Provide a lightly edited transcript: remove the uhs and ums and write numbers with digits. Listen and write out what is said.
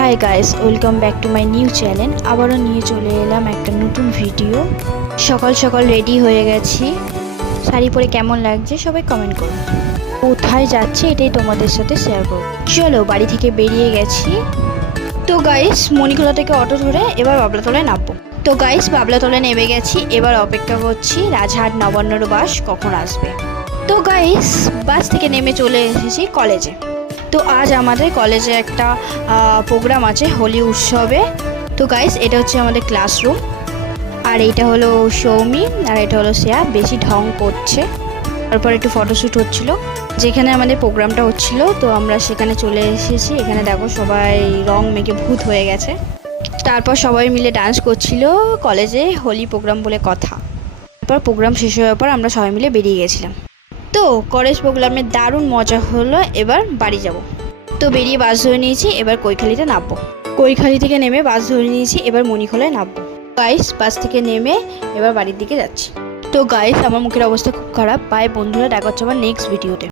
Hi guys, welcome back to my new channel. আবারও নিয়ে চলে এলাম একটা নতুন ভিডিও। সকাল সকাল রেডি হয়ে গেছি। শাড়ি পরে কেমন লাগছে সবাই কমেন্ট করুন। কোথায় যাচ্ছি এটাই তোমাদের সাথে শেয়ার করব। চলো, বাড়ি থেকে বেরিয়ে গেছি। তো গাইস, মণিখোলা থেকে অটো ধরে এবার বাবলাতলায় নামবো। তো গাইস, বাবলাতলায় নেমে গেছি। এবার অপেক্ষা করছি রাজহাট নবান্নর বাস কখন আসবে। তো গাইস, বাস থেকে নেমে চলে এসেছি কলেজে। তো আজ আমাদের কলেজে একটা প্রোগ্রাম আছে, হোলি উৎসবে। তো গাইস, এটা হচ্ছে আমাদের ক্লাসরুম, আর এইটা হলো সৌমি, আর এটা হলো শ্রেয়া। বেশি ঢং করছে। তারপর একটু ফটোশ্যুট হচ্ছিল যেখানে আমাদের প্রোগ্রামটা হচ্ছিল। তো আমরা সেখানে চলে এসেছি। এখানে দেখো সবাই রং মেখে ভূত হয়ে গেছে। তারপর সবাই মিলে ডান্স করছিল কলেজে, হোলি প্রোগ্রাম বলে কথা। তারপর প্রোগ্রাম শেষ হওয়ার পর আমরা সবাই মিলে বেরিয়ে গেছিলাম। তো কলেজ প্রোগ্রামে দারুণ মজা হলো। এবার বাড়ি যাব। তো বেরিয়ে বাস ধরে নিয়েছি। এবার কৈখালিতে নামবো। কৈখালি থেকে নেমে বাস ধরে নিয়েছি। এবার মণিখোলায় নামবো। গাইস, বাস থেকে নেমে এবার বাড়ির দিকে যাচ্ছি। তো গাইস, আমার মুখের অবস্থা খুব খারাপ। বাই বন্ধুরা, দেখা হচ্ছে আমার নেক্সট ভিডিওতে।